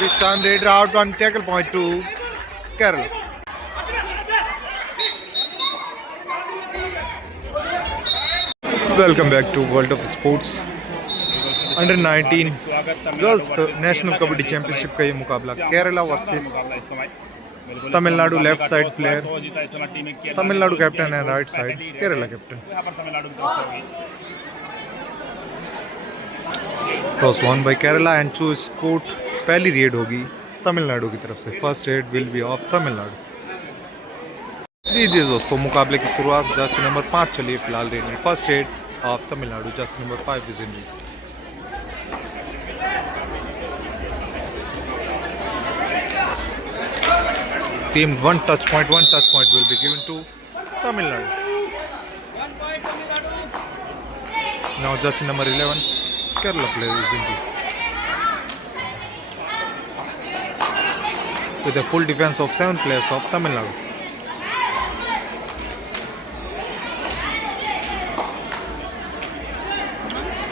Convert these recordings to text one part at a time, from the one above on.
this time Raider out on tackle point to Kerala. Welcome back to World of Sports. Under 19 Girls National Kabaddi Championship का ये मुकाबला Kerala versus Tamil Nadu left side player Tamil Nadu captain and right side Kerala captain. Toss won by Kerala and choose court. पहली raid होगी तमिलनाडु की तरफ से. First raid will be of Tamil Nadu. जी दोस्तों, मुकाबले की शुरुआत जर्सी नंबर 5 चलिए फिलहाल रेड में. First rid of Tamil Nadu. Jersey number 5 is in red. Team one touch point will be given to Tamil Nadu. Now jersey number 11 Kerala player is in the with a full defense of 7 players of Tamil Nadu.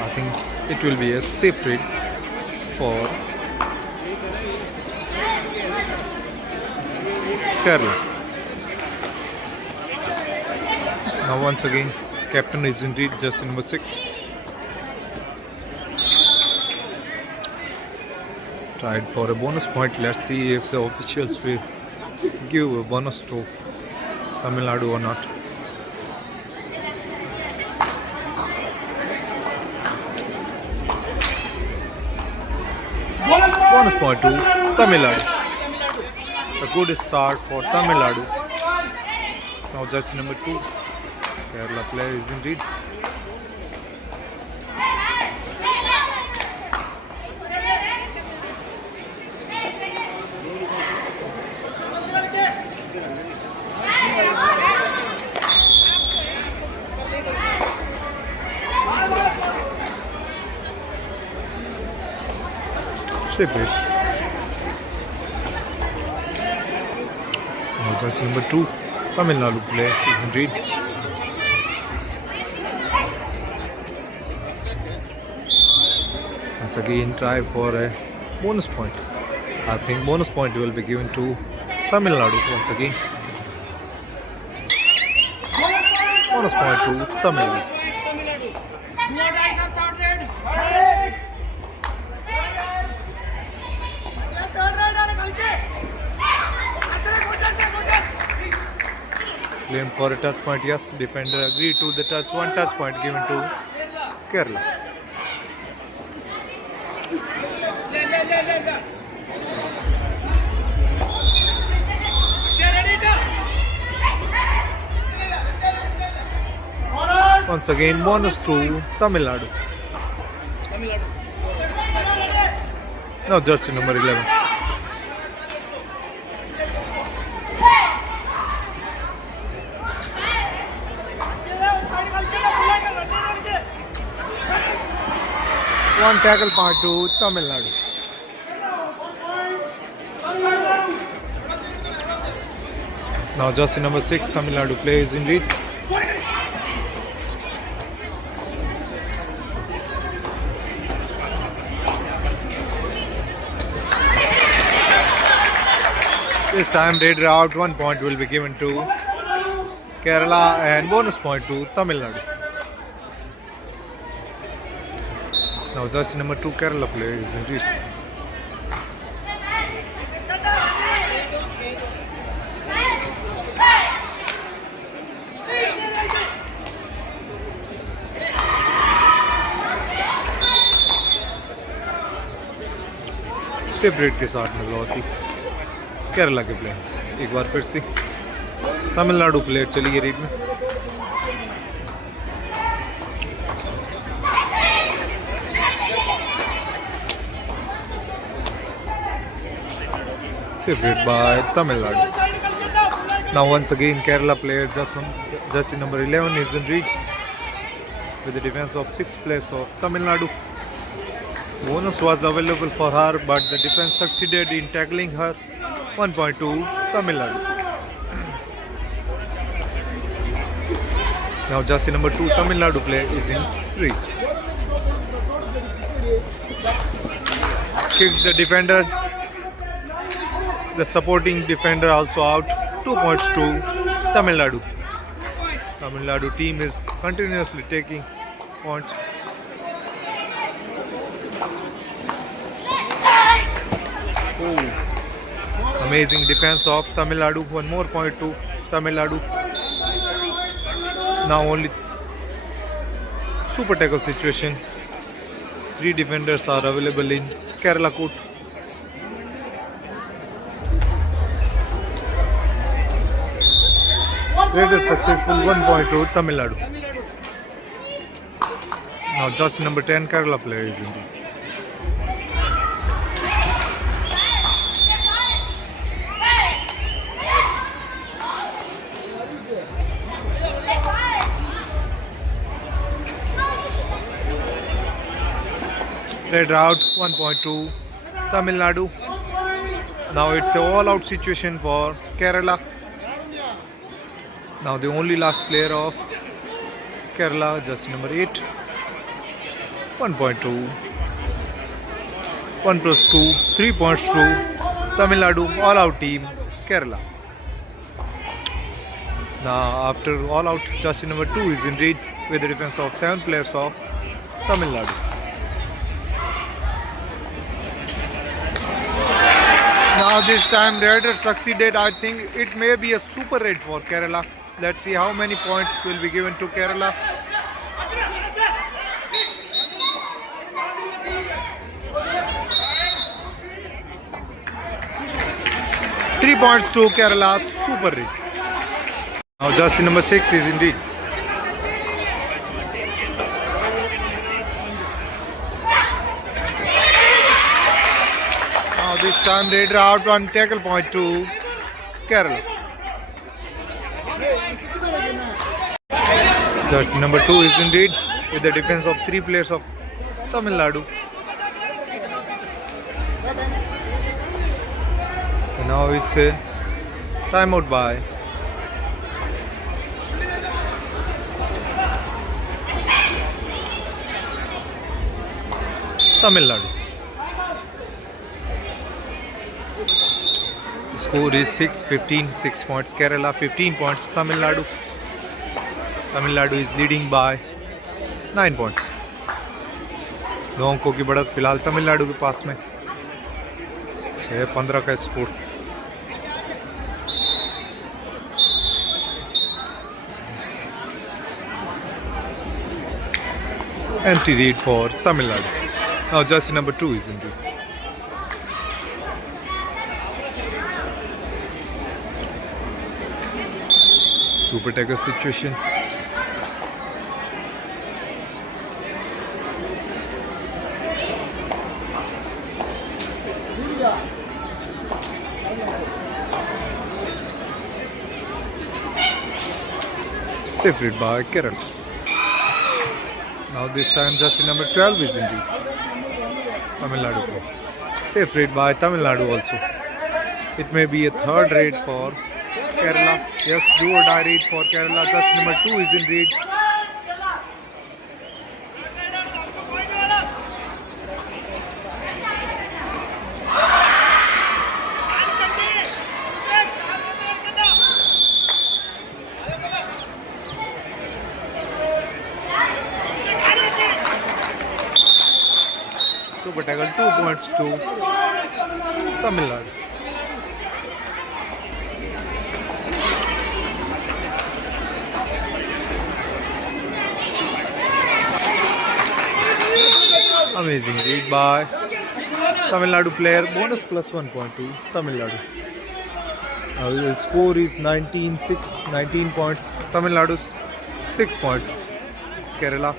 I think it will be a safe read for Kerala. Now once again captain is indeed jersey number 6. Tried for a bonus point. Let's see if the officials will give a bonus to Tamil Nadu or not. Bonus point to Tamil Nadu. A good start for Tamil Nadu. Now jersey number 2 Kerala player is indeed. Shape it. Jersey number 2 Tamil Nadu player is in read. Once again try for a bonus point. I think bonus point will be given to Tamil Nadu once again. Bonus point to Tamil Nadu. Claimed for a touch point. Yes, defender agreed to the touch. One touch point given to Kerala. Once again bonus to Tamil Nadu. Now jersey number 11. One tackle point to Tamil Nadu. Now jersey number 6 Tamil Nadu player is in lead. This time Raider out. 1 point will be given to Kerala and bonus point to Tamil Nadu. Now jersey number 2 Kerala player is indeed. Safe red के साथ में बहुत ही केरला के player. एक बार फिर से Tamil Nadu player चलिए red में. Saved by Tamil Nadu. Now once again Kerala player jersey number 11 is in reach with the defense of 6 players of Tamil Nadu. Bonus was available for her but the defense succeeded in tackling her. 1 point to Tamil Nadu. Now jersey number 2 Tamil Nadu player is in reach. Kicked the defender The supporting defender also out. 2 points to Tamil Nadu. Tamil Nadu team is continuously taking points. Amazing defense of Tamil Nadu. 1 more point to Tamil Nadu. Now only super tackle situation. 3 defenders are available in Kerala court. It is successful. 1 point to Tamil Nadu. Now just number 10 Kerala player is indeed. Red out. 1 point to Tamil Nadu. Now it's a all-out situation for Kerala. Now the only last player of Kerala, just number 8. 1 point to 1 plus 2, 3 points to Tamil Nadu, all-out team Kerala. Now after all-out, just number 2 is in lead with the defense of 7 players of Tamil Nadu. Now this time Raiders succeeded. I think it may be a super raid for Kerala. Let's see how many points will be given to Kerala. Three points to Kerala, super raid. Now jersey number 6 is indeed. Now this time Raider out, 1 tackle point to Kerala. That number 2 is indeed with the defense of 3 players of Tamil Nadu. And now it's a timeout by Tamil Nadu. The score is 6-15, 6 points Kerala, 15 points Tamil Nadu. Tamil Nadu is leading by 9 points. 9 अंकों की बढ़त फिलहाल तमिलनाडु के पास में 6-15 का score. Empty lead for Tamil Nadu. Now jersey number 2 is in lead. Super tackle situation. Safe read by Kerala. Now this time jersey number 12 is indeed Tamil Nadu. Safe read by Tamil Nadu also. It may be a third raid for Kerala. Yes, do or die raid for Kerala. Jersey number 2 is in raid. Super tackle, 2 points to Tamil Nadu. Amazing read by Tamil Nadu player. Bonus plus 1 point to Tamil Nadu. Now the score is 19-6, 19 points. Tamil Nadu 6 points. Kerala.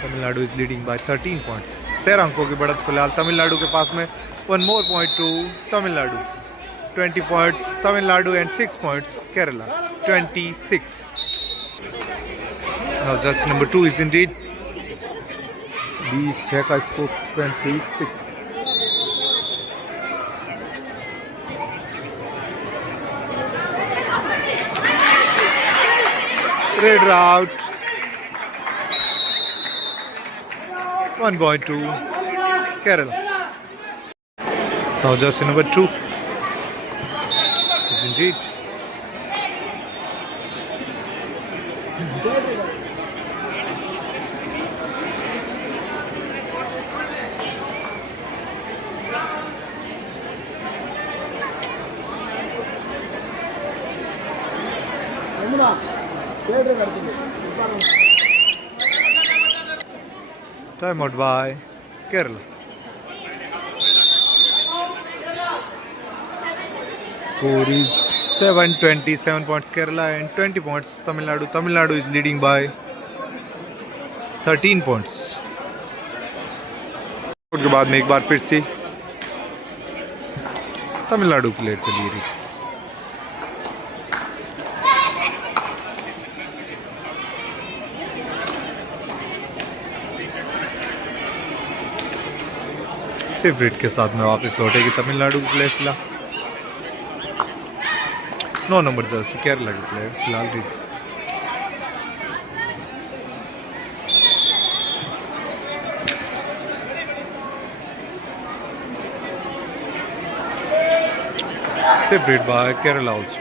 Tamil Nadu is leading by 13 points. 13 अंकों की बढ़त फिलहाल तमिलनाडु के पास में. 1 more point to Tamil Nadu. 20 points Tamil Nadu and 6 points Kerala. 26. Now just number 2 is indeed. 6 का score 26. Red out. 1 point to Kerala. Now jersey number 2 in lead. Time out by Kerala. Score is 7-27 points Kerala and 20 points Tamil Nadu. Tamil Nadu is leading by 13 points. उसके बाद में एक बार फिर से Tamil Nadu player चली रही. Safe rate के साथ में वापस लौटेगी तमिलनाडु की प्लेयर फिलहाल. 9 नंबर जर्सी केरला की प्लेयर फिलहाल ready. Safe read by Kerala also.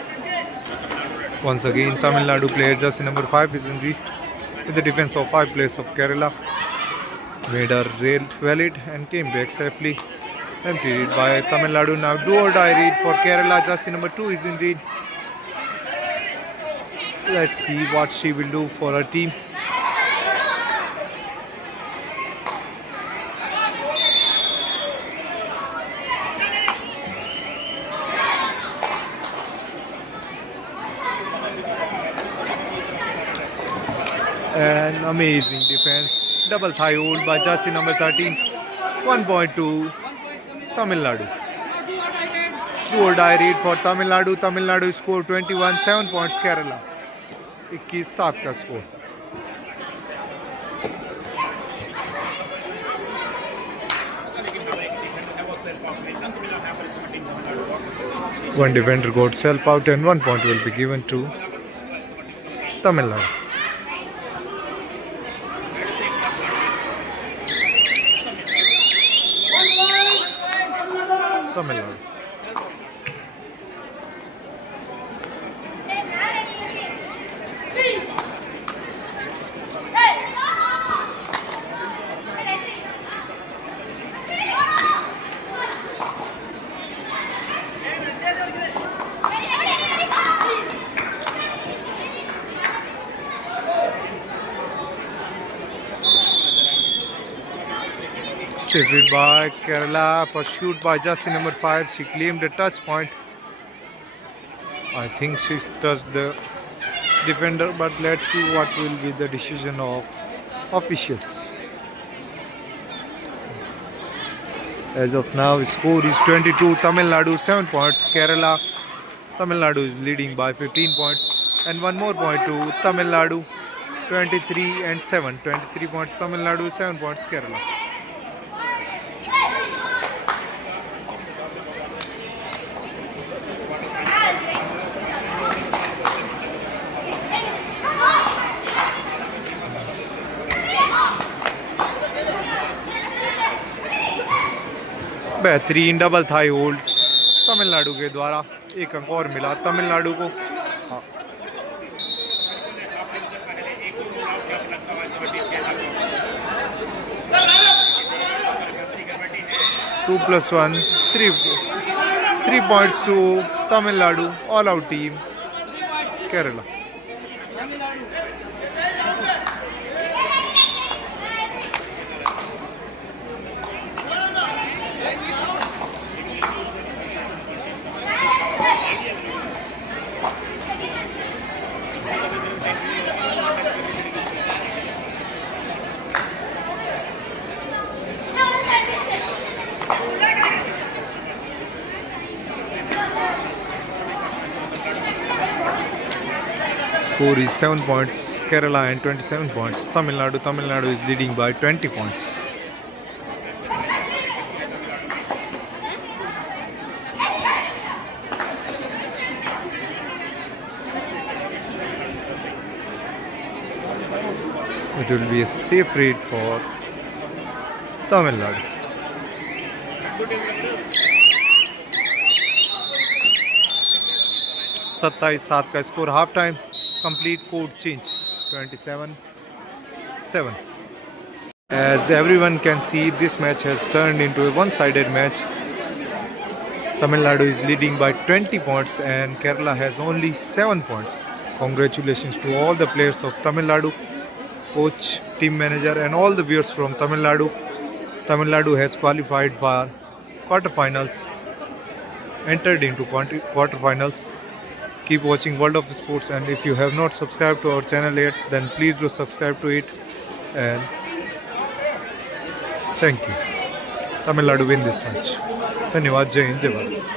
Once again, Tamil Nadu player jersey number 5 is in lead with the defense of 5 players of Kerala. Made a rail valid and came back safely. Empty read by Tamil Nadu. Now do or die read for Kerala. Jersey number 2 is in lead. Let's see what she will do for her team. An amazing defense. Double thigh hold by jersey number 13. 1 point to Tamil Nadu. Do or die read for Tamil Nadu. Tamil Nadu score 21. 7 points Kerala. 21-7 का score. One defender got self out and 1 point will be given to Tamil Nadu. Tamil Nadu. Saved by Kerala, pursued by jersey number 5. She claimed a touch point. I think she touched the defender, but let's see what will be the decision of officials. As of now, score is 22. Tamil Nadu 7 points. Kerala, Tamil Nadu is leading by 15 points. And 1 more point to Tamil Nadu, 23 and 7. 23 points Tamil Nadu, 7 points Kerala. बेहतरीन double Thai hold Tamil Nadu के द्वारा. एक अंक और मिला तमिलनाडु को. 2 + 1 3 points to Tamil Nadu. All out team Kerala. Score is 7 points Kerala and 27 points Tamil Nadu. Tamil Nadu is leading by 20 points. It will be a safe read for Tamil Nadu. 27-7 का score. Half time complete, code change 27-7. As everyone can see, this match has turned into a one-sided match. Tamil Nadu is leading by 20 points and Kerala has only 7 points. Congratulations to all the players of Tamil Nadu, coach, team manager and all the viewers from Tamil Nadu. Tamil Nadu has qualified for quarterfinals, entered into quarterfinals. Keep watching World of Sports, and if you have not subscribed to our channel yet, then please do subscribe to it. And thank you. Tamil Nadu win this match. धन्यवाद. जय हिंद, जय भारत.